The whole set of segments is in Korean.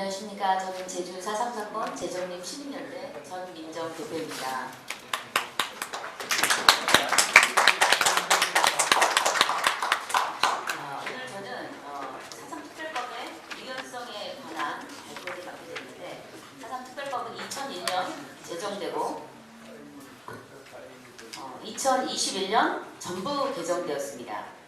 안녕하십니까. 저는 제주 4.3 사건 재정립 시민연대 전민정 대표입니다. 오늘 저는 4.3 특별법의 유연성에 관한 발표를 맡게 됐는데, 4.3 특별법은 2001년 제정되고 2021년 전부 개정되었습니다.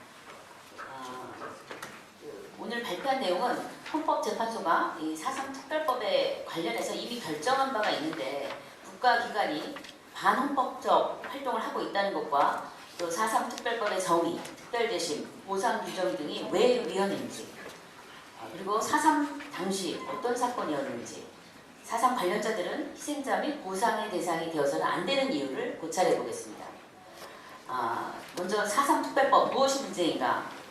오늘 발표한 내용은 헌법재판소가 이 4.3 특별법에 관련해서 이미 결정한 바가 있는데 국가기관이 반헌법적 활동을 하고 있다는 것과 또 4.3 특별법의 정의, 특별재심, 보상규정 등이 왜 위헌인지, 그리고 4.3 당시 어떤 사건이었는지, 4.3 관련자들은 희생자 및 보상의 대상이 되어서는 안 되는 이유를 고찰해 보겠습니다. 먼저 4.3 특별법 무엇이 문제인가?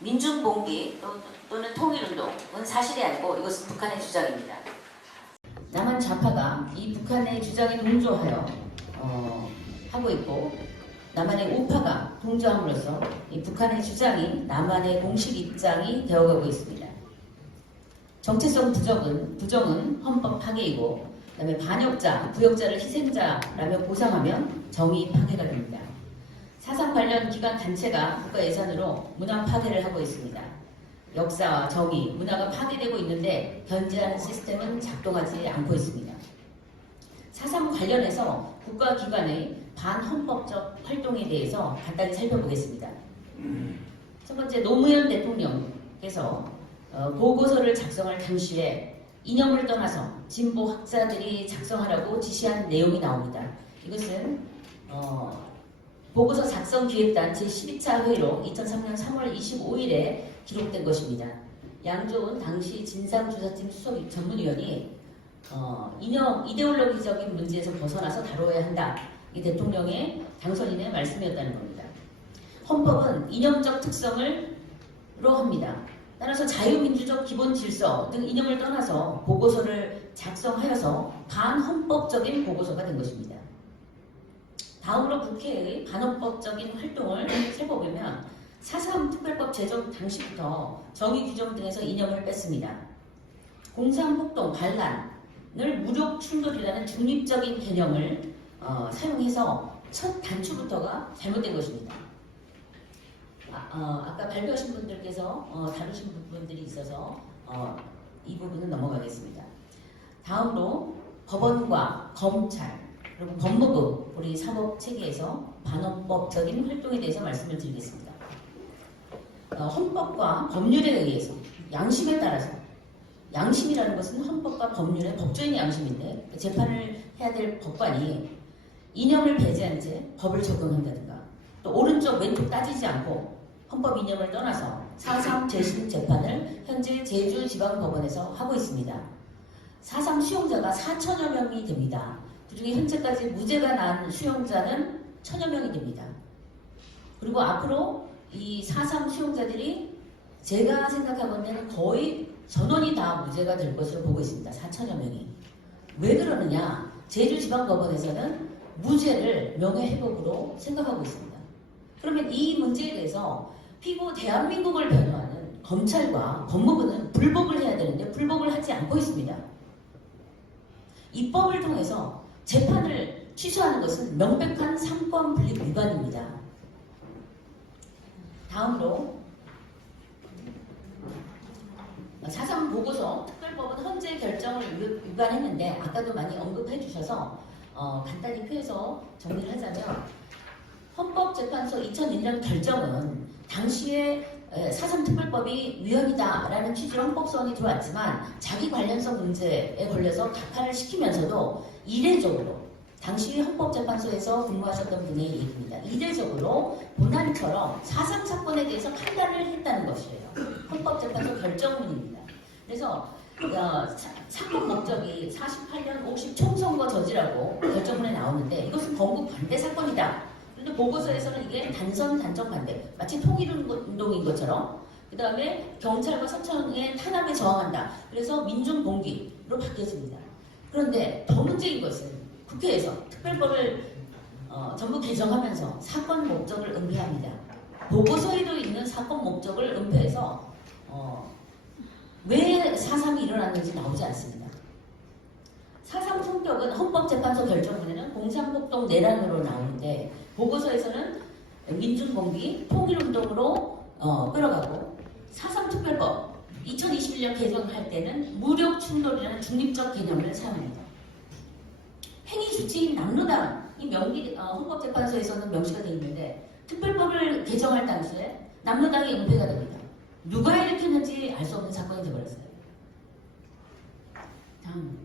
민중봉기 또는 통일운동은 사실이 아니고 이것은 북한의 주장입니다. 남한 좌파가 이 북한의 주장에 동조하여 하고 있고, 남한의 우파가 동조함으로써 이 북한의 주장이 남한의 공식 입장이 되어가고 있습니다. 정체성 부정은 헌법 파괴이고, 그다음에 반역자, 부역자를 희생자라며 보상하면 정의 파괴가 됩니다. 4.3 관련 기관 단체가 국가 예산으로 문화 파괴를 하고 있습니다. 역사와 정의, 문화가 파괴되고 있는데 견제하는 시스템은 작동하지 않고 있습니다. 4.3 관련해서 국가기관의 반헌법적 활동에 대해서 간단히 살펴보겠습니다. 첫 번째, 노무현 대통령께서 보고서를 작성할 당시에 이념을 떠나서 진보 학자들이 작성하라고 지시한 내용이 나옵니다. 이것은 보고서 작성 기획단 제12차 회의로 2003년 3월 25일에 기록된 것입니다. 양조은 당시 진상조사팀 수석 전문위원이 이데올로기적인 문제에서 벗어나서 다뤄야 한다. 이 대통령의 당선인의 말씀이었다는 겁니다. 헌법은 이념적 특성을 합니다. 따라서 자유민주적 기본 질서 등 이념을 떠나서 보고서를 작성하여서 반헌법적인 보고서가 된 것입니다. 다음으로 국회의 반헌법적인 활동을 살펴보면 4.3 특별법 제정 당시부터 정의 규정 등에서 이념을 뺐습니다. 공상폭동, 반란을 무력 충돌이라는 중립적인 개념을 사용해서 첫 단추부터가 잘못된 것입니다. 아까 발표하신 분들께서 다루신 부분들이 있어서 이 부분은 넘어가겠습니다. 다음으로 법원과 검찰, 그리고 법무부, 우리 사법체계에서 반헌법적인 활동에 대해서 말씀을 드리겠습니다. 헌법과 법률에 의해서 양심에 따라서, 양심이라는 것은 헌법과 법률의 법조인의 양심인데 재판을 해야 될 법관이 이념을 배제한 채 법을 적용한다든가, 또 오른쪽 왼쪽 따지지 않고 헌법 이념을 떠나서 4.3 재심 재판을 현재 제주지방법원에서 하고 있습니다. 4.3 수용자가 4천여 명이 됩니다. 그중에 현재까지 무죄가 난 수용자는 1,000여 명이 됩니다. 그리고 앞으로 이 4.3 수용자들이 제가 생각하건대는 거의 전원이 다 무죄가 될 것으로 보고 있습니다. 4천여 명이. 왜 그러느냐? 제주지방법원에서는 무죄를 명예회복으로 생각하고 있습니다. 그러면 이 문제에 대해서 피고 대한민국을 변호하는 검찰과 법무부는 불복을 해야 되는데 불복을 하지 않고 있습니다. 입법을 통해서 재판을 취소하는 것은 명백한 삼권 분립 위반입니다. 다음으로 4.3 보고서 특별법은 헌재 결정을 위반했는데 아까도 많이 언급해 주셔서 간단히 표해서 정리를 하자면, 헌법재판소 2001년 결정은 당시에 4.3 특별법이 위헌이다라는 취지로 헌법소원이 들어왔지만 자기 관련성 문제에 걸려서 가판을 시키면서도 이례적으로, 당시 헌법재판소에서 근무하셨던 분의 얘기입니다. 이례적으로 본안처럼 4.3 사건에 대해서 판단을 했다는 것이에요. 헌법재판소 결정문입니다. 그래서 사건 목적이 48년 50 총선거 저지라고 결정문에 나오는데 이것은 건국 반대 사건이다. 그런데 보고서에서는 이게 단정 반대, 마치 통일운동인 것처럼, 그 다음에 경찰과 서청의 탄압에 저항한다. 그래서 민중봉기로 바뀌었습니다. 그런데 더 문제인 것은 국회에서 특별법을 전부 개정하면서 사건 목적을 은폐합니다. 보고서에도 있는 사건 목적을 은폐해서 왜 4.3 일어났는지 나오지 않습니다. 사상 품격은 헌법재판소 결정문에는 공산폭동 내란으로 나오는데 보고서에서는 민중공기 통일운동으로 끌어가고 사상특별법 2021년 개정할 때는 무력 충돌이라는 중립적 개념을 사용합니다. 행위 주체인 남로당 이 헌법재판소에서는 명시가 되어 있는데 특별법을 개정할 당시에 남로당이 은폐가 됩니다. 누가 일으켰는지 알 수 없는 사건이 되어버렸어요. 다음.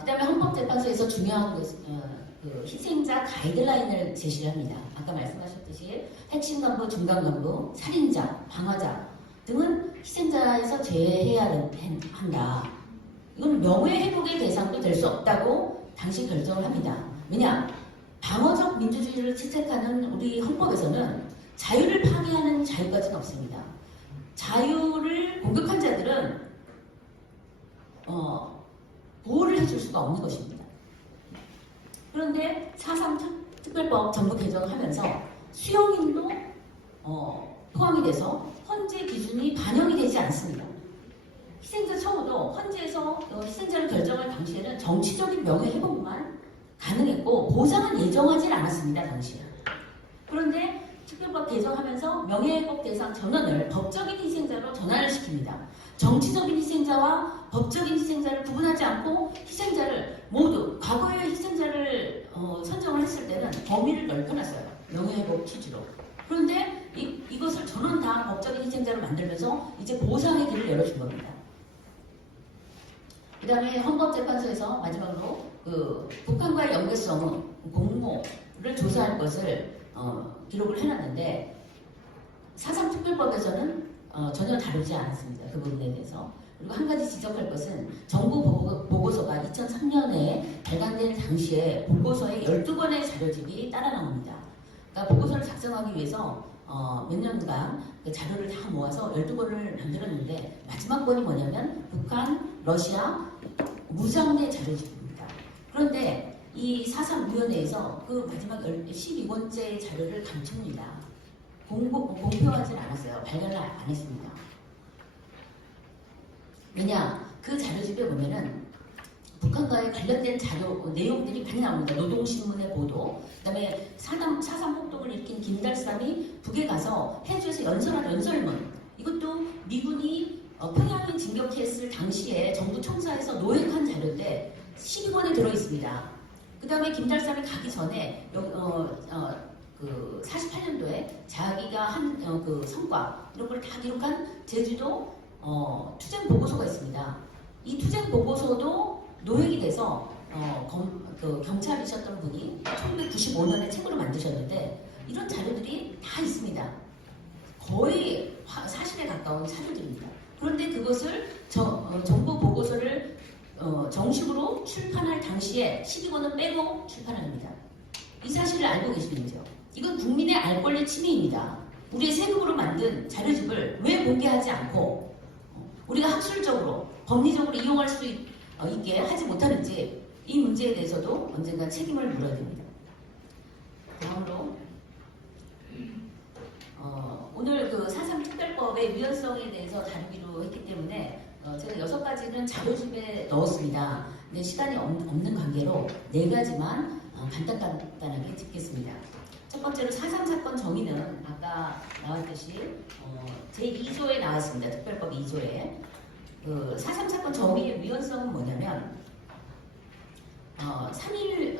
그 다음에 헌법재판소에서 중요한 그 희생자 가이드라인을 제시를 합니다. 아까 말씀하셨듯이 핵심 간부, 중간 간부, 살인자, 방화자 등은 희생자에서 제외해야 한다. 이건 명예회복의 대상도 될 수 없다고 당시 결정을 합니다. 왜냐? 방어적 민주주의를 채택하는 우리 헌법에서는 자유를 파괴하는 자유까지는 없습니다. 자유를 공격한 자들은 보호를 해줄 수가 없는 것입니다. 그런데 4.3 특별법 전부 개정하면서 수용인도 포함이 돼서 헌재 기준이 반영이 되지 않습니다. 희생자 처우도 헌재에서 희생자를 결정할 당시에는 정치적인 명예회복만 가능했고 보상은 예정하지 않았습니다. 당시에. 그런데 특별법 개정하면서 명예회복 대상 전원을 법적인 희생자로 전환을 시킵니다. 정치적인 희생자와 법적인 희생자를 구분하지 않고 희생자를 모두 과거의 희생자를 선정을 했을 때는 범위를 넓혀놨어요. 명예회복 취지로. 그런데 이것을 전원 다 법적인 희생자로 만들면서 이제 보상의 길을 열어준 겁니다. 그 다음에 헌법재판소에서 마지막으로 북한과의 연계성은 공모를 조사할 것을 기록을 해놨는데 4.3 특별법에서는 전혀 다루지 않았습니다. 그 부분에 대해서. 그리고 한 가지 지적할 것은 정부 보고서가 2003년에 발간된 당시에 보고서에 12권의 자료집이 따라 나옵니다. 그러니까 보고서를 작성하기 위해서 몇 년간 그 자료를 다 모아서 12권을 만들었는데 마지막 권이 뭐냐면 북한, 러시아 무장대 자료집입니다. 그런데 이 4.3위원회에서 그 마지막 12권째 자료를 감춥니다. 공표하지 않았어요. 발간을 안 했습니다. 왜냐? 그 자료집에 보면은 북한과의 관련된 자료 내용들이 많이 나옵니다. 노동신문의 보도, 그 다음에 4.3 폭동을 일으킨 김달삼이 북에 가서 해주에서 연설한 연설문, 이것도 미군이 평양에 진격했을 당시에 정부 총사에서 노획한 자료인데 12권에 들어있습니다. 그 다음에 김달삼이 가기 전에 48년도에 자기가 한 그 성과 이런 걸 다 기록한 제주도 투쟁 보고서가 있습니다. 이 투쟁 보고서도 노획이 돼서 경찰이셨던 분이 1995년에 책으로 만드셨는데 이런 자료들이 다 있습니다. 거의 사실에 가까운 자료들입니다. 그런데 그것을 정부 보고서를 정식으로 출판할 당시에 12권은 빼고 출판합니다. 이 사실을 알고 계시는지요? 이건 국민의 알 권리 침해입니다. 우리의 세금으로 만든 자료집을 왜 공개하지 않고 우리가 학술적으로 법리적으로 이용할 수 있게 하지 못하는지 이 문제에 대해서도 언젠가 책임을 물어야 됩니다. 다음으로 오늘 그 4.3 특별법의 위헌성에 대해서 다루기로 했기 때문에 제가 6가지는 자료집에 넣었습니다. 근데 시간이 없는 관계로 4가지만 간단하게 짚겠습니다. 첫 번째로 4.3 사건 정의는 아까 나왔듯이 제2조에 나왔습니다. 특별법 2조에. 4.3 사건 정의의 위헌성은 뭐냐면 48년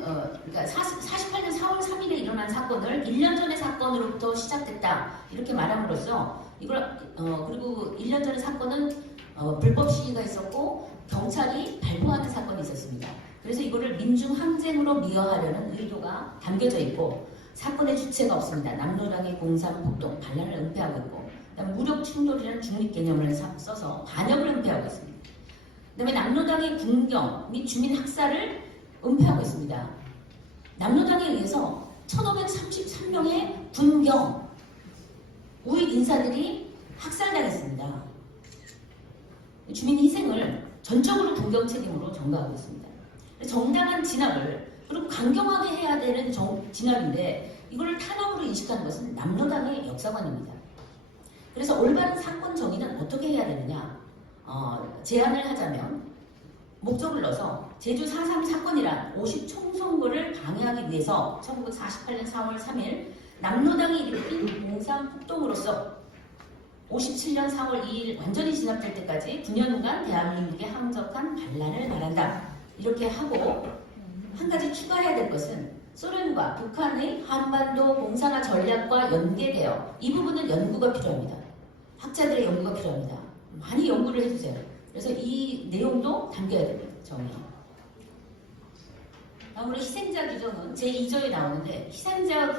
4월 3일에 일어난 사건을 1년 전의 사건으로부터 시작됐다 이렇게 말함으로써 이걸 그리고 1년 전의 사건은 불법 시위가 있었고 경찰이 발포하는 사건이 있었습니다. 그래서 이거를 민중항쟁으로 미화하려는 의도가 담겨져 있고 사건의 주체가 없습니다. 남로당의 공산폭동, 반란을 은폐하고 있고 그다음에 무력 충돌이라는 중립 개념을 써서 반역을 은폐하고 있습니다. 그다음에 남로당의 군경 및 주민 학살을 은폐하고 있습니다. 남로당에 의해서 1533명의 군경 우익 인사들이 학살당했습니다. 주민 희생을 전적으로 군경 책임으로 전가하고 있습니다. 정당한 진압을 그리고 강경하게 해야 되는 진압인데 이거를 탄압으로 인식하는 것은 남로당의 역사관입니다. 그래서 올바른 사건 정의는 어떻게 어떻게 해야 되느냐? 제안을 하자면 목적을 넣어서 제주 4.3 사건이란 50총선거를 방해하기 위해서 1948년 4월 3일 남로당이 일으킨 공산폭동으로서 57년 4월 2일 완전히 진압될 때까지 9년간 대한민국의 항적한 반란을 말한다. 이렇게 하고 한 가지 추가해야 될 것은 소련과 북한의 한반도 공상화 전략과 연계되어 이 부분은 연구가 필요합니다. 학자들의 연구가 필요합니다. 많이 연구를 해주세요. 그래서 이 내용도 담겨야 됩니다. 정리. 다음으로 희생자 규정은 제2조에 나오는데 희생자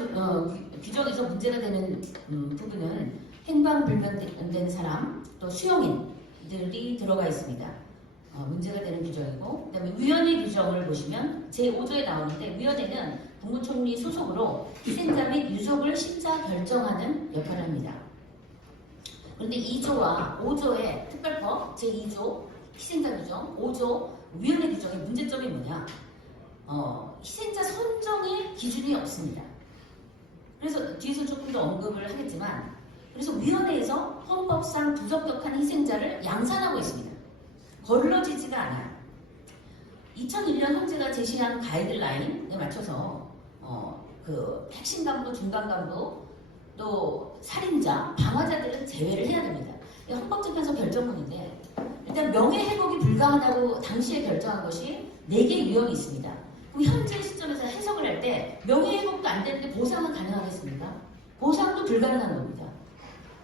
규정에서 문제가 되는 부분은 행방불명된 사람 또 수용인들이 들어가 있습니다. 문제가 되는 규정이고 그 다음에 위원회 규정을 보시면 제5조에 나오는데 위원회는 국무총리 소속으로 희생자 및 유족을 심사 결정하는 역할을 합니다. 그런데 2조와 5조의 특별법 제2조 희생자 규정 5조 위원회 규정의 문제점이 뭐냐 희생자 선정의 기준이 없습니다. 그래서 뒤에서 조금 더 언급을 하겠지만 그래서 위원회에서 헌법상 부적격한 희생자를 양산하고 있습니다. 걸러지지가 않아요. 2001년 헌재가 제시한 가이드라인에 맞춰서 그 핵심 간부, 중간 간부, 또 살인자, 방화자들은 제외를 해야 됩니다. 헌법재판소 결정문인데 일단 명예회복이 불가하다고 당시에 결정한 것이 4개의 유형이 있습니다. 그럼 현재 시점에서 해석을 할 때 명예회복도 안 되는데 보상은 가능하겠습니까? 보상도 불가능한 겁니다.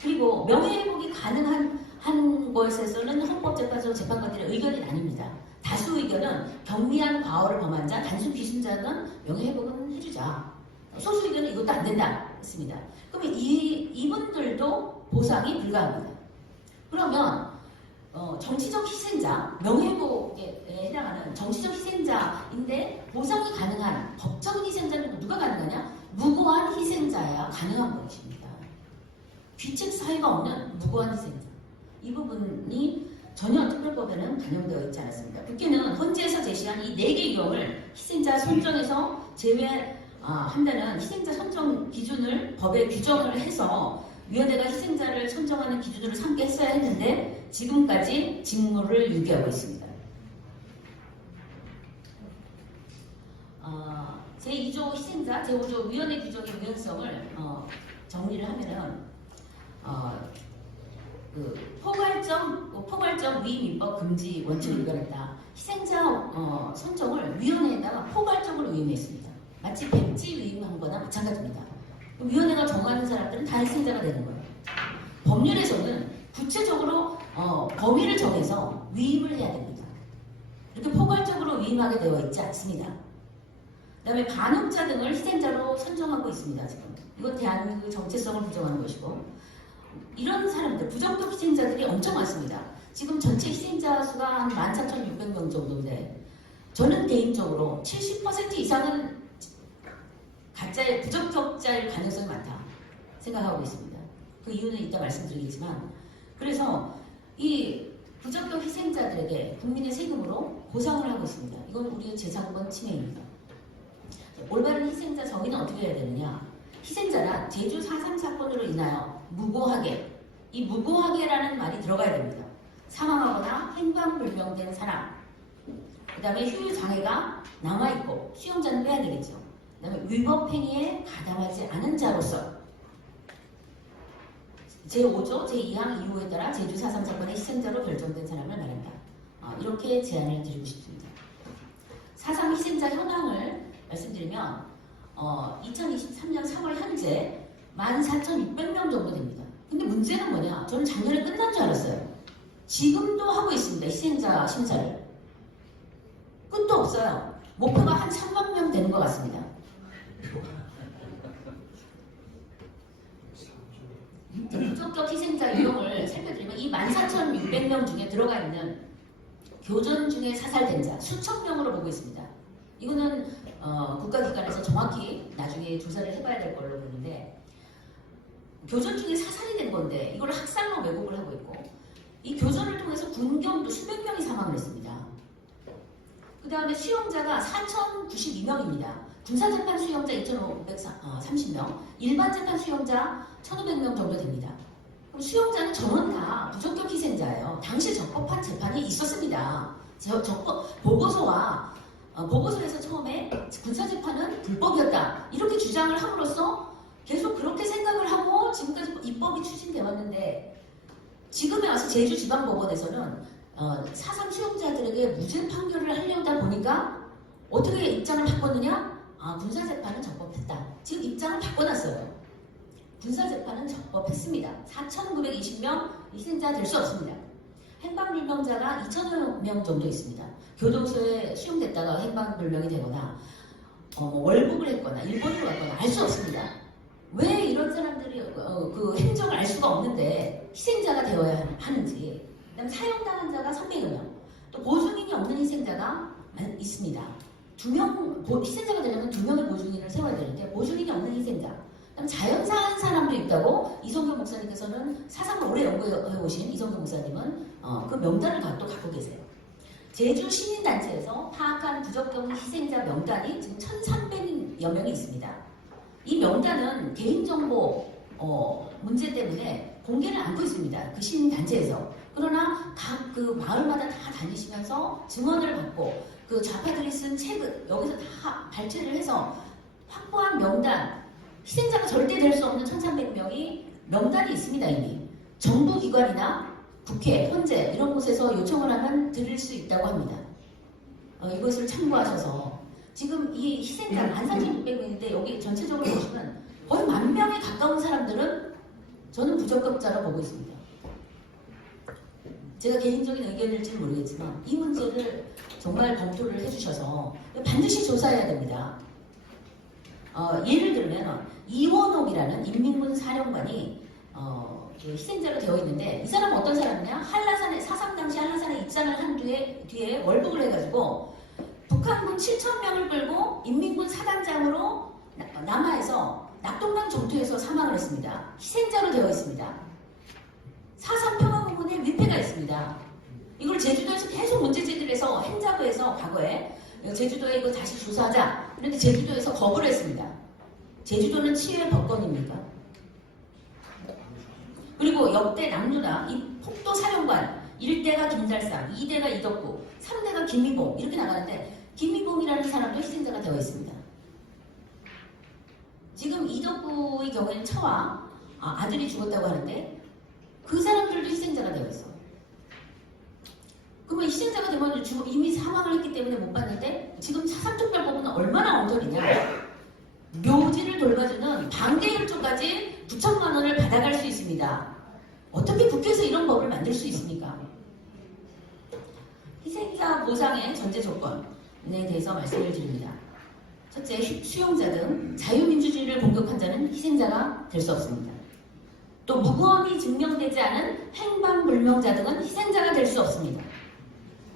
그리고 명예회복이 가능한 것에서는 헌법재판소 재판관들의 의견이 나뉩니다. 다수 의견은 경미한 과오를 범한 자, 단순 비순자는 명예회복은 해주자. 소수 의견은 이것도 안 된다 했습니다. 그러면 이분들도 보상이 불가합니다. 그러면 정치적 희생자, 명예회복에 해당하는 정치적 희생자인데 보상이 가능한 법적인 희생자는 누가 가능하냐? 무고한 희생자야 가능한 것입니다. 규칙 사유가 없는 무고한 희생자. 이 부분이 전혀 특별법에는 반영되어 있지 않았습니다. 국회는 헌재에서 제시한 이 4개 유형을 희생자 선정에서 제외한다는 희생자 선정 기준을 법에 규정을 해서 위원회가 희생자를 선정하는 기준으로 삼게 했어야 했는데 지금까지 직무를 유기하고 있습니다. 제2조 희생자, 제5조 위원회 규정의 유연성을 정리를 하면은 포괄적 위임입법 금지 원칙을 위반했다. 희생자 선정을 위원회에다가 포괄적으로 위임했습니다. 마치 백지 위임한 거나 마찬가지입니다. 위원회가 정하는 사람들은 다 희생자가 되는 거예요. 법률에서는 구체적으로 범위를 정해서 위임을 해야 됩니다. 이렇게 포괄적으로 위임하게 되어 있지 않습니다. 그 다음에 간혹자 등을 희생자로 선정하고 있습니다. 지금 이건 대한민국의 정체성을 부정하는 것이고 이런 사람들, 부정적 희생자들이 엄청 많습니다. 지금 전체 희생자 수가 한 14,600명 정도인데 저는 개인적으로 70% 이상은 가짜의 부적격자일 가능성이 많다 생각하고 있습니다. 그 이유는 이따 말씀드리겠지만 그래서 이 부적격 희생자들에게 국민의 세금으로 보상을 하고 있습니다. 이건 우리의 재산권 침해입니다. 올바른 희생자 정의는 어떻게 해야 되느냐? 희생자란 제주 4.3 사건으로 인하여 무고하게, 이 무고하게라는 말이 들어가야 됩니다. 사망하거나 행방불명된 사람, 그 다음에 후유장애가 남아있고 수용자는 빼야 되겠죠. 그 다음에 위법행위에 가담하지 않은 자로서 제5조 제2항 2호에 따라 제주 4.3 사건의 희생자로 결정된 사람을 말한다. 이렇게 제안을 드리고 싶습니다. 4.3 희생자 현황을 말씀드리면 2023년 3월 현재 14,600명 정도 됩니다. 근데 문제는 뭐냐? 저는 작년에 끝난 줄 알았어요. 지금도 하고 있습니다. 희생자 심사를. 끝도 없어요. 목표가 한 3만 명 되는 것 같습니다. 부적격 희생자 유형을 살펴드리면 이 14,600명 중에 들어가 있는 교전 중에 사살된 자 수천 명으로 보고 있습니다. 이거는 국가기관에서 정확히 나중에 조사를 해봐야 될 걸로 보는데 교전 중에 사살이 된 건데 이걸 학살로 왜곡을 하고 있고 이 교전을 통해서 군경도 수백 명이 사망을 했습니다. 그 다음에 수용자가 4,092명입니다. 군사재판 수용자 2,530명, 일반재판 수용자 1,500명 정도 됩니다. 그럼 수용자는 전원 다 부적격 희생자 보고서와 보고서에서 처음에 군사재판은 불법이었다 이렇게 주장을 함으로써 계속 그렇게 생각을 하고 지금까지 입법이 추진되어 왔는데 지금에 와서 제주지방법원에서는 4.3 수용자들에게 무죄 판결을 하려다 보니까 어떻게 입장을 바꿨느냐? 군사재판은 적법했다. 지금 입장을 바꿔놨어요. 군사재판은 적법했습니다. 4,920명 희생자 될 수 없습니다. 행방불명자가 2,000여 명 정도 있습니다. 교도소에 수용됐다가 행방불명이 되거나 월북을 했거나 일본으로 갔거나 알 수 없습니다. 왜 이런 사람들이 그 행적을 알 수가 없는데 희생자가 되어야 하는지. 그다음 사형당한 자가 300여 명. 또 보증인이 없는 희생자가 있습니다. 2명 희생자가 되려면 2명의 보증인을 세워야 되는데 보증인이 없는 희생자. 그다음 자연사한 사람도 있다고 이성규 목사님께서는 사상을 오래 연구해 오신 이성규 목사님은 그 명단을 또 갖고 계세요. 제주 시민단체에서 파악한 부적격 희생자 명단이 지금 1,300여 명이 있습니다. 이 명단은 개인정보 문제 때문에 공개를 안고 있습니다. 그 시민단체에서. 그러나 각 그 마을마다 다 다니시면서 증언을 받고 그 좌파들이 쓴 책을 여기서 다 발췌를 해서 확보한 명단, 희생자가 절대 될 수 없는 1,300명이 명단이 있습니다. 이미 정부기관이나 국회, 헌재 이런 곳에서 요청을 하면 드릴 수 있다고 합니다. 이것을 참고하셔서 지금 이 희생자 14,600명인데 여기 전체적으로 보시면 거의 10,000명에 가까운 사람들은 저는 부적격자로 보고 있습니다. 제가 개인적인 의견일지는 모르겠지만 이 문제를 정말 검토를 해주셔서 반드시 조사해야 됩니다. 예를 들면 이원옥이라는 인민군 사령관이 희생자로 되어 있는데 이 사람은 어떤 사람이냐? 한라산에 4.3 당시 한라산에 입산을 한 뒤에 월북을 해가지고 북한군 7,000명을 끌고 인민군 사단장으로 남하에서 낙동강 전투에서 사망을 했습니다. 희생자로 되어 있습니다. 4.3 평화공원에 위패가 있습니다. 이걸 제주도에서 계속 문제 제기해서 행자부에서 과거에 제주도에 이거 다시 조사하자. 그런데 제주도에서 거부를 했습니다. 제주도는 치유의 법권입니까? 그리고 역대 남루나 이 폭도 사령관 1대가 김달상, 2대가 이덕구, 3대가 김미봉 이렇게 나가는데 김미봉이라는 사람도 희생자가 되어 있습니다. 지금 이덕구의 경우에는 처와 아들이 죽었다고 하는데 그 사람들도 희생자가 되어 있어. 그러면 희생자가 되면 이미 사망을 했기 때문에 못 받는데 지금 사상특별법은 얼마나 엉터리냐. 묘지를 돌봐주는 방대일조까지 9,000만 원을 받아갈 수 있습니다. 어떻게 국회에서 이런 법을 만들 수 있습니까? 희생자 보상의 전제 조건에 대해서 말씀을 드립니다. 첫째, 수용자 등 자유민주주의를 공격한 자는 희생자가 될 수 없습니다. 또 무고함이 증명되지 않은 행방불명자 등은 희생자가 될 수 없습니다.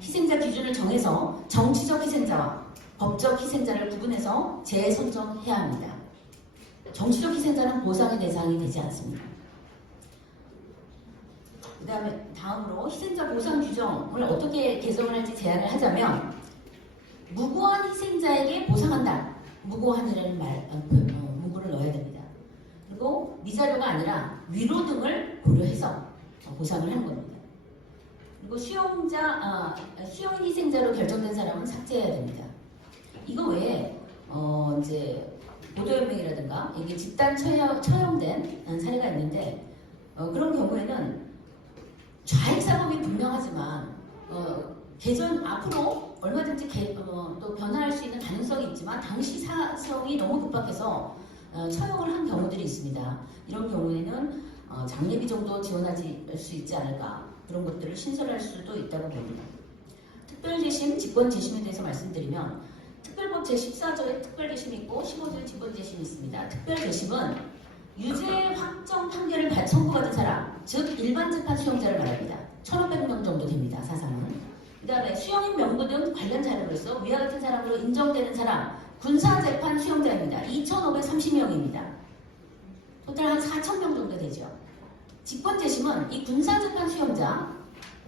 희생자 기준을 정해서 정치적 희생자와 법적 희생자를 구분해서 재선정해야 합니다. 정치적 희생자는 보상의 대상이 되지 않습니다. 다음으로 희생자 보상 규정을 어떻게 개정을 할지 제안을 하자면 무고한 희생자에게 보상한다. 무고한이라는 문구를 넣어야 됩니다. 그리고 미사료가 아니라 위로 등을 고려해서 보상을 하는 겁니다. 그리고 수용 희생자로 결정된 사람은 삭제해야 됩니다. 이거 외에 이제 보도연맹이라든가 이게 집단 처형된 사례가 있는데 그런 경우에는 좌익 사범이 분명하지만 앞으로 얼마든지 또 변화할 수 있는 가능성이 있지만 당시 사정이 너무 급박해서 처형을 한 경우들이 있습니다. 이런 경우에는 장례비 정도 지원할 수 있지 않을까 그런 것들을 신설할 수도 있다고 봅니다. 특별재심, 직권재심에 대해서 말씀드리면 특별법 제14조에 특별재심이 있고 15조에 직권재심이 있습니다. 특별재심은 유죄 확정 판결을 청구받은 사람, 즉 일반재판 수용자를 말합니다. 1,500명 정도 됩니다. 사상은. 그 다음에 수용인 명부 등 관련 자료로서 위와 같은 사람으로 인정되는 사람, 군사재판 수용자입니다. 2,530명입니다. 토탈 한 4,000명 정도 되죠. 직권재심은 이 군사재판 수용자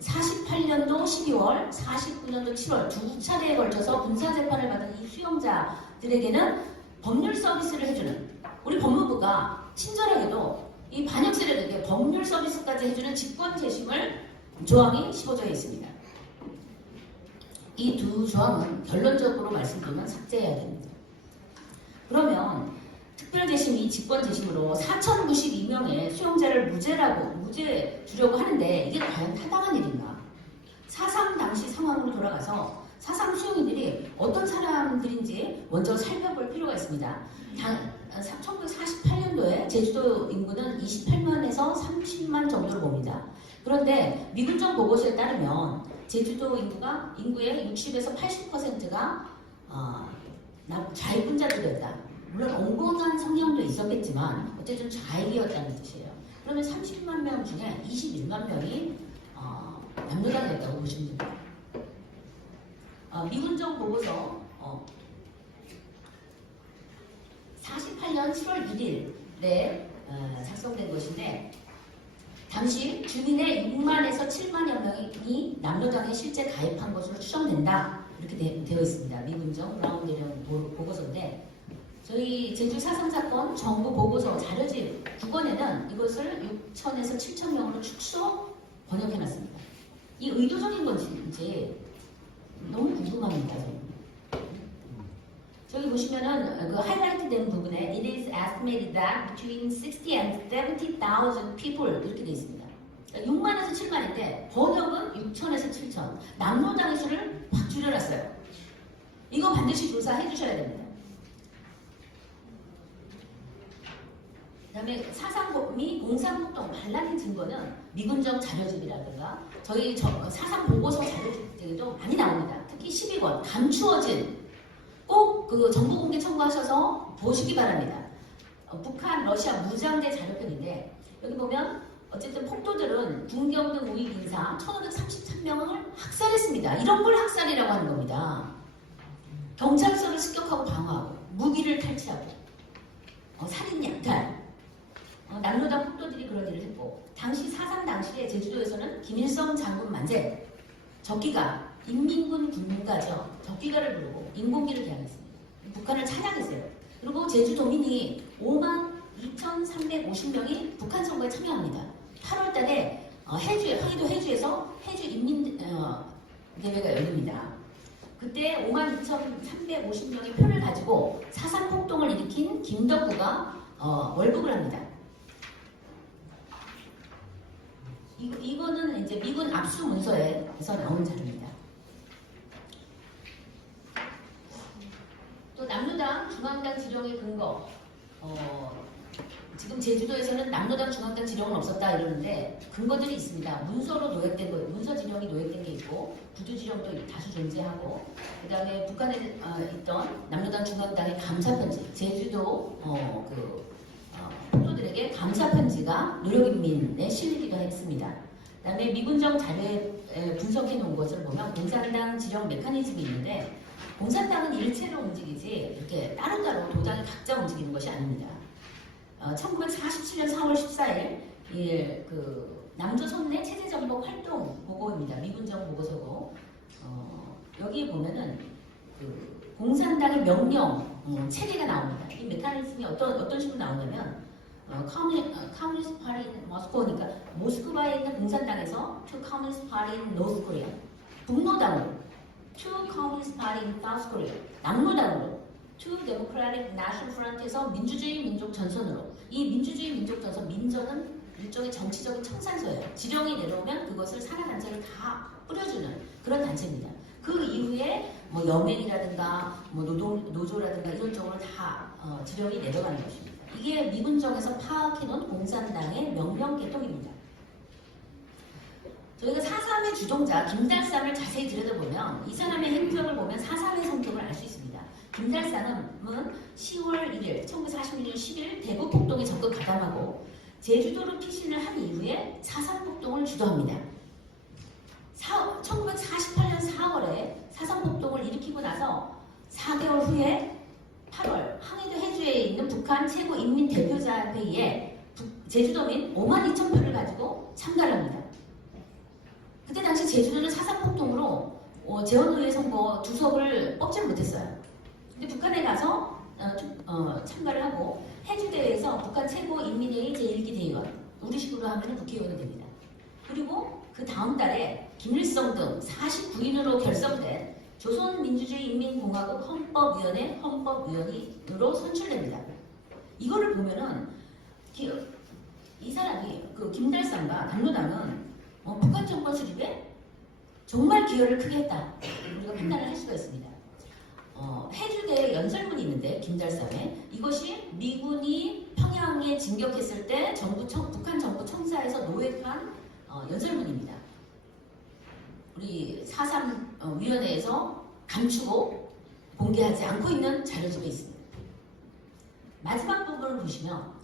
48년도 12월, 49년도 7월 두 차례에 걸쳐서 군사재판을 받은 이 수용자들에게는 법률 서비스를 해주는 우리 법무부가 친절하게도 이 반역 세력에게 법률 서비스까지 해주는 직권재심을 조항이 15조에 있습니다. 이 두 조항은 결론적으로 말씀드리면 삭제해야 됩니다. 그러면 특별재심이 직권재심으로 4,092명의 수용자를 무죄 주려고 하는데 이게 과연 타당한 일인가? 4.3 당시 상황으로 돌아가서 4.3 수용인들이 어떤 사람들인지 먼저 살펴볼 필요가 있습니다. 1948년도에 제주도 인구는 28만에서 30만 정도로 봅니다. 그런데 미군정 보고서에 따르면 제주도 인구의 60에서 80%가 좌익분자들이었다. 물론 엉뚱한 성향도 있었겠지만 어쨌든 좌익이었다는 뜻이에요. 그러면 30만 명 중에 21만 명이 남로당이었다고 보시면 됩니다. 미군정 보고서 48년 7월 1일에 작성된 것인데 당시 주민의 6만에서 7만여 명이 남로당에 실제 가입한 것으로 추정된다. 이렇게 되어 있습니다. 미군정 브라운 대령 보고서인데 저희 제주 4.3 사건 정부 보고서 자료집 9권에는 이것을 6천에서 7천 명으로 축소 번역해놨습니다. 이 의도적인 건지 너무 궁금합니다. 저기 보시면은 그 하이라이트 된 부분에 It is estimated that between 60 and 70,000 people 이렇게 되어 있습니다. 6만에서 7만인데 번역은 6천에서 7천. 남로당의 수를 확 줄여놨어요. 이거 반드시 조사해 주셔야 됩니다. 그 다음에 사상미 공산폭동 반란의 증거는 미군정 자료집이라든가 저희 사상 보고서 자료집들도 많이 나옵니다. 특히 12권 감추어진 꼭 그 정보 공개 청구하셔서 보시기 바랍니다. 북한 러시아 무장대 자료편인데 여기 보면 어쨌든 폭도들은 군경등 우익 인사 1,533명을 학살했습니다. 이런 걸 학살이라고 하는 겁니다. 경찰서를 습격하고 방어하고 무기를 탈취하고 살인 약탈 남로당 폭도들이 그런 일을 했고 당시 4.3 당시에 제주도에서는 김일성 장군 만세 적기가 인민군 군가죠. 적기가를 부르고 인공기를 개항했습니다. 북한을 찬양했어요. 그리고 제주도민이 52,350명이 북한 선거에 참여합니다. 8월달에 황해도 해주에서 해주 인민 대회가 열립니다. 그때 52,350명의 표를 가지고 4.3 폭동을 일으킨 김덕구가 월북을 합니다. 이거는 이제 미군 압수 문서에서 나온 자료입니다. 또 남로당 중앙당 지령의 근거 지금 제주도에서는 남로당 중앙당 지령은 없었다 이러는데 근거들이 있습니다. 문서로 노획된 거, 문서 지령이 노획된 게 있고 구두 지령도 다수 존재하고 그 다음에 북한에 있던 남로당 중앙당의 감사 편지, 제주도 폭도들에게 감사 편지가 노력인민에 실리기도 했습니다. 그 다음에 미군정 자료에 분석해 놓은 것을 보면 공산당 지령 메커니즘이 있는데 공산당은 일체로 움직이지 이렇게 따로따로 도당이 각자 움직이는 것이 아닙니다. 1947년 4월 14일 남조선내 체제정복 활동 보고입니다. 미군정 보고서고 여기에 보면은 공산당의 명령 체계가 나옵니다. 이 메커니즘이 어떤 식으로 나오냐면 커뮤니스트 파티 in 모스코니까 모스크바에 있는 공산당에서 to Communist Party in North Korea 북로당으로 to Communist Party in South Korea 남로당으로 to Democratic National Front에서 민주주의 민족 전선으로 이 민주주의 민족 전선 민전은 일종의 정치적인 청산서예요. 지령이 내려오면 그것을 산하단체를 다 뿌려주는 그런 단체입니다. 그 이후에 뭐 여맹이라든가 뭐 노조라든가 이런 쪽으로 다 지령이 내려가는 것입니다. 이게 미군정에서 파악해놓은 공산당의 명령 계통입니다. 저희가 4.3의 주동자 김달삼을 자세히 들여다보면 이 사람의 행적을 보면 4.3의 성격을 알 수 있습니다. 김달삼은 10월 1일, 1941년 10일 대구 폭동에 적극 가담하고 제주도로 피신을 한 이후에 4.3 폭동을 주도합니다. 1948년 4월에 4.3 폭동을 일으키고 나서 4개월 후에 8월 항해도 해주에 있는 북한 최고인민대표자 회의에 제주도민 5만 2천 표를 가지고 참가를 합니다. 그때 당시 제주도는 4.3 폭동으로 재헌의회 선거 2석을 뽑지 못했어요. 근데 북한에 가서 참가를 하고 해주대회에서 북한 최고인민회의 제1기 대의원, 우리식으로 하면 국회의원이 됩니다. 그리고 그 다음 달에 김일성 등 49인으로 결성된 조선민주주의인민공화국 헌법위원회 헌법위원으로 선출됩니다. 이거를 보면은 이 사람이 그 김달삼과 당로당은 북한 정권 수립에 정말 기여를 크게 했다. 우리가 판단을 할 수가 있습니다. 해주대 연설문이 있는데 김달삼의 이것이 미군이 평양에 진격했을 때 북한 정부 청사에서 노획한 연설문입니다. 우리 4.3 위원회에서 감추고 공개하지 않고 있는 자료집에 있습니다. 마지막 부분을 보시면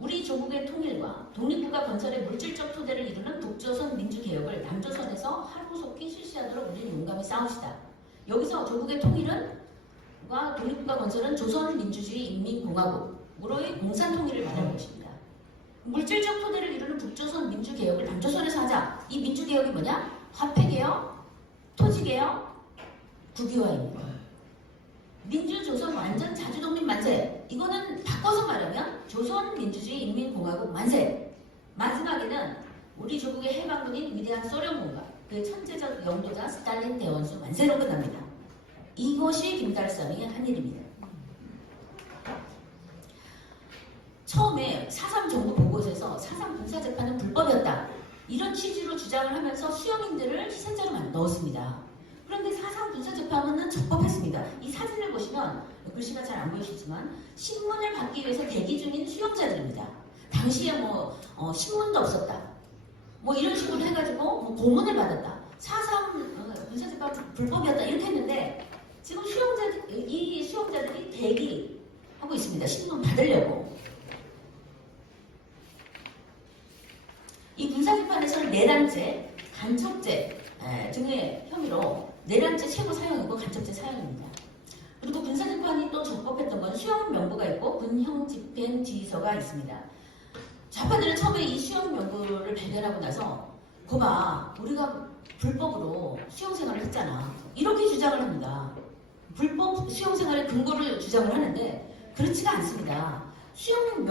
우리 조국의 통일과 독립국가 건설의 물질적 토대를 이루는 북조선 민주개혁을 남조선에서 하루속히 실시하도록 우리는 용감히 싸웁시다. 여기서 조국의 통일은 과 독립국가 건설은 조선민주주의인민공화국으로의 공산통일을 말하는 것입니다. 물질적 토대를 이루는 북조선 민주개혁을 남조선에서 하자. 이 민주개혁이 뭐냐? 화폐개혁, 토지개혁, 국유화입니다. 민주조선 완전 자주독립 만세. 이거는 바꿔서 말하면 조선민주주의인민공화국 만세. 마지막에는 우리 조국의 해방군인 위대한 소련군과 그의 천재적 영도자 스탈린 대원수 만세로 끝납니다. 이것이 김달삼이 한 일입니다. 처음에 4.3 정부 보고서에서 4.3 군사재판은 불법이었다. 이런 취지로 주장을 하면서 수용인들을 희생자로 넣었습니다. 그런데 4.3 군사재판은 적법했습니다. 이 사진을 보시면 글씨가 잘 안 보이시지만 신문을 받기 위해서 대기 중인 수용자들입니다. 당시에 신문도 없었다. 이런 식으로 해가지고 고문을 받았다. 4.3 군사재판 불법이었다. 이렇게 했는데 지금 이 수용자들이 대기하고 있습니다. 신문 받으려고. 이 군사재판에서는 내란죄, 간첩죄 등의 혐의로 내란죄 최고 사형이고 간첩죄 사형입니다. 그리고 군사재판이 또 적법했던 건 수용 명부가 있고 군형 집행 지휘서가 있습니다. 좌파들은 처음에 이 수용 명부를 발견하고 나서 거봐 우리가 불법으로 수용 생활을 했잖아. 이렇게 주장을 합니다. 불법 수용 생활의 근거를 주장을 하는데 그렇지가 않습니다. 수용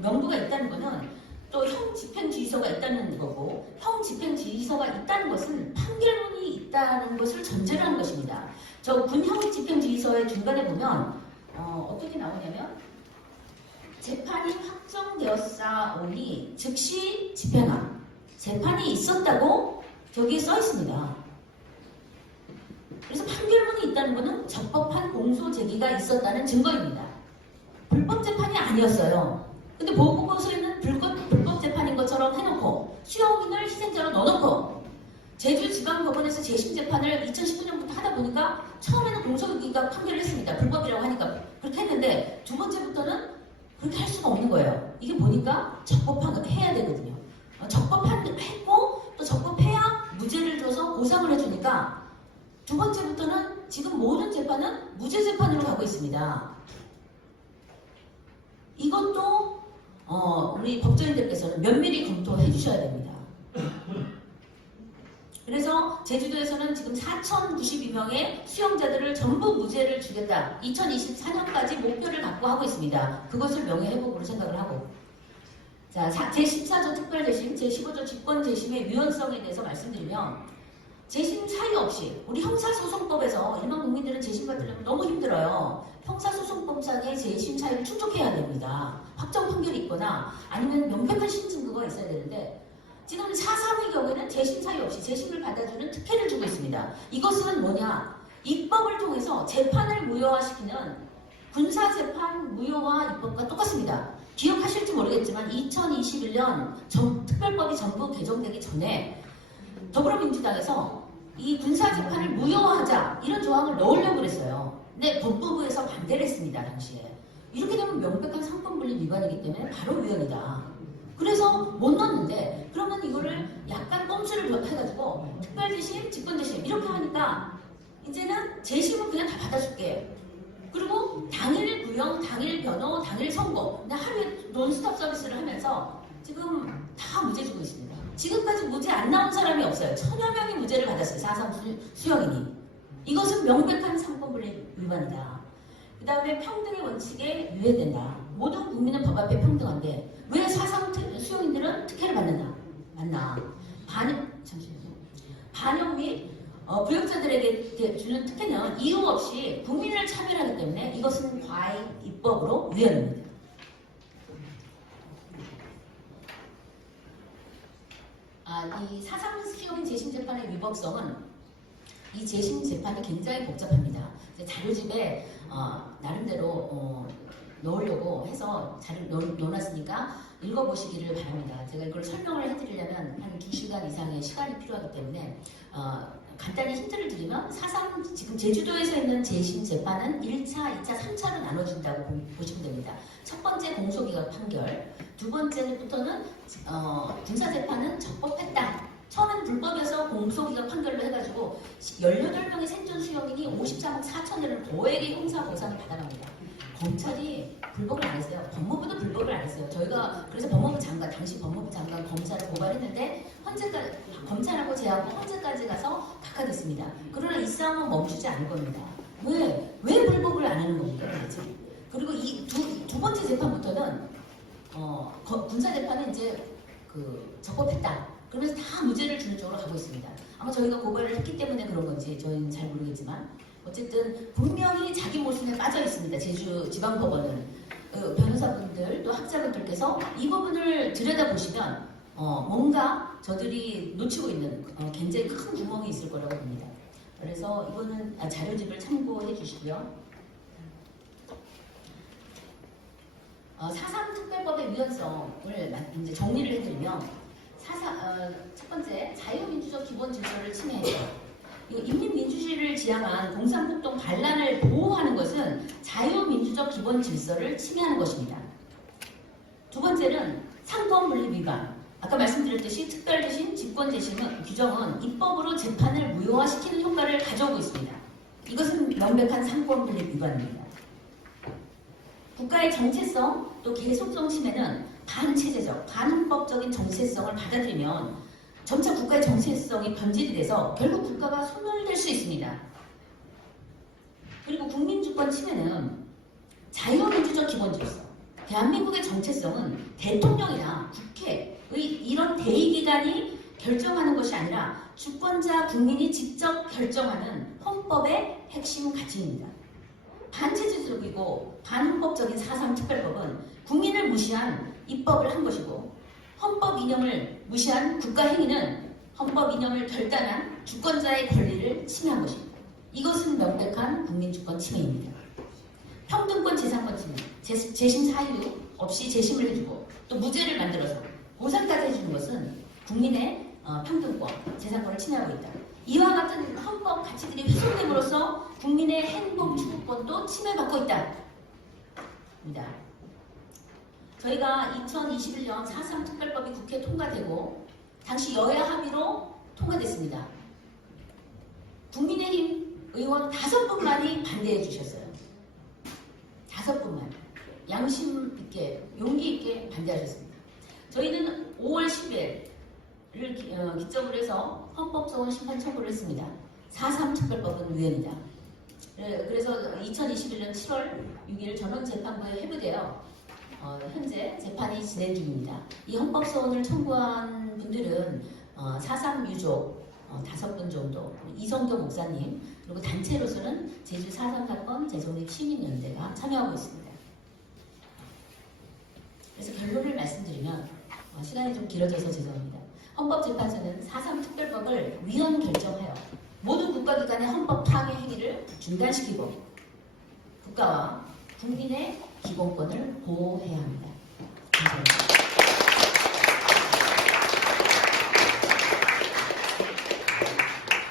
명부가 있다는 것은 또 형 집행 지휘서가 있다는 거고 형 집행 지휘서가 있다는 것은 판결문이 있다는 것을 전제로 하는 것입니다. 저 군형 집행 지휘서의 중간에 보면 어떻게 나오냐면 재판이 확정되었사오니 즉시 집행함. 재판이 있었다고 저기에 써 있습니다. 그래서 판결문이 있다는 것은 적법한 공소 제기가 있었다는 증거입니다. 불법 재판이 아니었어요. 근데 보고서에는 불법 재판인 것처럼 해놓고 수용인을 희생자로 넣어놓고 제주지방법원에서 재심 재판을 2019년부터 하다 보니까 처음에는 공소기가 판결을 했습니다. 불법이라고 하니까 그렇게 했는데 두 번째부터는 그렇게 할 수가 없는 거예요. 이게 보니까 적법한 거 해야 되거든요. 적법한 거 했고 또 적법해야 무죄를 줘서 보상을 해주니까 두 번째부터는 지금 모든 재판은 무죄 재판으로 가고 있습니다. 이것도 우리 법조인들께서는 면밀히 검토해 주셔야 됩니다. 그래서 제주도에서는 지금 4,092명의 수용자들을 전부 무죄를 주겠다. 2024년까지 목표를 갖고 하고 있습니다. 그것을 명예회복으로 생각을 하고. 자, 제14조 특별재심, 제15조 직권재심의 유연성에 대해서 말씀드리면 재심 사유 없이 우리 형사소송법에서 일반 국민들은 재심 받으려면 너무 힘들어요. 형사소송법상의 재심 사유를 충족해야 됩니다. 확정 판결이 있거나 아니면 명백한 신증거가 있어야 되는데 지금 4.3의 경우에는 재심 사유 없이 재심을 받아주는 특혜를 주고 있습니다. 이것은 뭐냐? 입법을 통해서 재판을 무효화시키는 군사재판 무효화 입법과 똑같습니다. 기억하실지 모르겠지만 2021년 특별법이 전부 개정되기 전에 더불어민주당에서 이 군사재판을 무효화하자 이런 조항을 넣으려고 그랬어요. 근데 법무부에서 반대를 했습니다. 당시에. 이렇게 되면 명백한 상권분립 위반이기 때문에 바로 위헌이다. 그래서 못 넣었는데 그러면 이거를 약간 꼼수를 해가지고 특별재심, 직권재심 이렇게 하니까 이제는 재심은 그냥 다 받아줄게. 그리고 당일 구형, 당일 변호, 당일 선고 그냥 하루에 논스톱 서비스를 하면서 지금 다 무죄 주고 있습니다. 지금까지 무죄 안 나온 사람이 없어요. 1000여 명이 무죄를 받았어요. 4.3 수용인이. 이것은 명백한 상권분립 위반이다. 그 다음에 평등의 원칙에 유예된다. 모든 국민은 법 앞에 평등한데 왜 4.3 수용인들은 특혜를 받는다? 맞나? 잠시만요. 반영 및 부역자들에게 주는 특혜는 이유 없이 국민을 차별하기 때문에 이것은 과잉 입법으로 위헌입니다. 이 사상수적인 재심 재판의 위법성은 이 재심 재판이 굉장히 복잡합니다. 자료집에 나름대로 넣으려고 해서 자료를 넣어놨으니까 읽어보시기를 바랍니다. 제가 이걸 설명을 해드리려면 한 2시간 이상의 시간이 필요하기 때문에 간단히 힌트를 드리면 지금 제주도에서 있는 재심 재판은 1차, 2차, 3차로 나눠진다고 보시면 됩니다. 첫 번째 공소기각 판결, 두 번째부터는 군사재판은 적법했다. 처음엔 불법이어서 공소기각 판결로 해가지고 18명의 생존 수용인이 53억 4천여를 고액의 형사보상을 받아갑니다. 검찰이 불법을 안 했어요. 법무부도 불법을 안 했어요. 저희가 그래서 법무부 장관, 당시 법무부 장관 검찰을 고발했는데 검찰하고 제하고 헌재까지 가서 각하됐습니다. 그러나 이 싸움은 멈추지 않을 겁니다. 왜 불법을 안 하는 겁니까? 그리고 이 두 번째 재판부터는 군사 재판은 이제 적법했다. 그러면서 다 무죄를 주는 쪽으로 가고 있습니다. 아마 저희가 고발을 했기 때문에 그런 건지 저희는 잘 모르겠지만 어쨌든 분명히 자기 모순에 빠져 있습니다. 제주지방법원은 변호사분들 또 학자분들께서 이 부분을 들여다보시면 뭔가 저들이 놓치고 있는 굉장히 큰 구멍이 있을 거라고 봅니다. 그래서 이거는 자료집을 참고해 주시고요. 4.3 특별법의 위헌성을 이제 정리를 해드리면 첫 번째 자유민주적 기본 질서를 침해해서 인민민주주의를 지향한 공산폭동 반란을 보호하는 것은 자유민주적 기본 질서를 침해하는 것입니다. 두 번째는 상권 분립 위반. 아까 말씀드렸듯이 특별재심, 직권재심 규정은 입법으로 재판을 무효화시키는 효과를 가져오고 있습니다. 이것은 명백한 상권 분립 위반입니다. 국가의 정체성 또 계속성 침해는 반체제적, 반헌법적인 정체성을 받아들이면 점차 국가의 정체성이 변질이 돼서 결국 국가가 소멸될 수 있습니다. 그리고 국민주권 침해는 자유민주적 기본질서, 대한민국의 정체성은 대통령이나 국회의 이런 대의기관이 결정하는 것이 아니라 주권자 국민이 직접 결정하는 헌법의 핵심 가치입니다. 반체제적이고 반헌법적인 4.3 특별법은 국민을 무시한 입법을 한 것이고 헌법 이념을 무시한 국가 행위는 헌법 이념을 결단한 주권자의 권리를 침해한 것입니다. 이것은 명백한 국민주권 침해입니다. 평등권 재산권 침해, 재심 사유 없이 재심을 해주고 또 무죄를 만들어서 보상까지 해주는 것은 국민의 평등권, 재산권을 침해하고 있다. 이와 같은 헌법 가치들이 훼손됨으로써 국민의 행복 추구권도 침해받고 있다. 입니다. 저희가 2021년 4.3 특별법이 국회에 통과되고 당시 여야 합의로 통과됐습니다. 국민의힘 의원 5분만이 반대해 주셨어요. 5분만. 양심 있게, 용기 있게 반대하셨습니다. 저희는 5월 10일을 기점으로 해서 헌법소원 심판 청구를 했습니다. 4.3 특별법은 위헌이다. 그래서 2021년 7월 6일 전원재판부에 회부되어 현재 재판이 진행 중입니다. 이 헌법소원을 청구한 분들은 4.3 유족 5분 정도, 이성경 목사님, 그리고 단체로서는 제주 4.3 사건 재정립 시민연대가 참여하고 있습니다. 그래서 결론을 말씀드리면 시간이 좀 길어져서 죄송합니다. 헌법재판소는 4.3 특별법을 위헌 결정하여 모든 국가기관의 헌법 파괴 행위를 중단시키고 국가와 국민의 기본권을 보호해야 합니다. 감사합니다.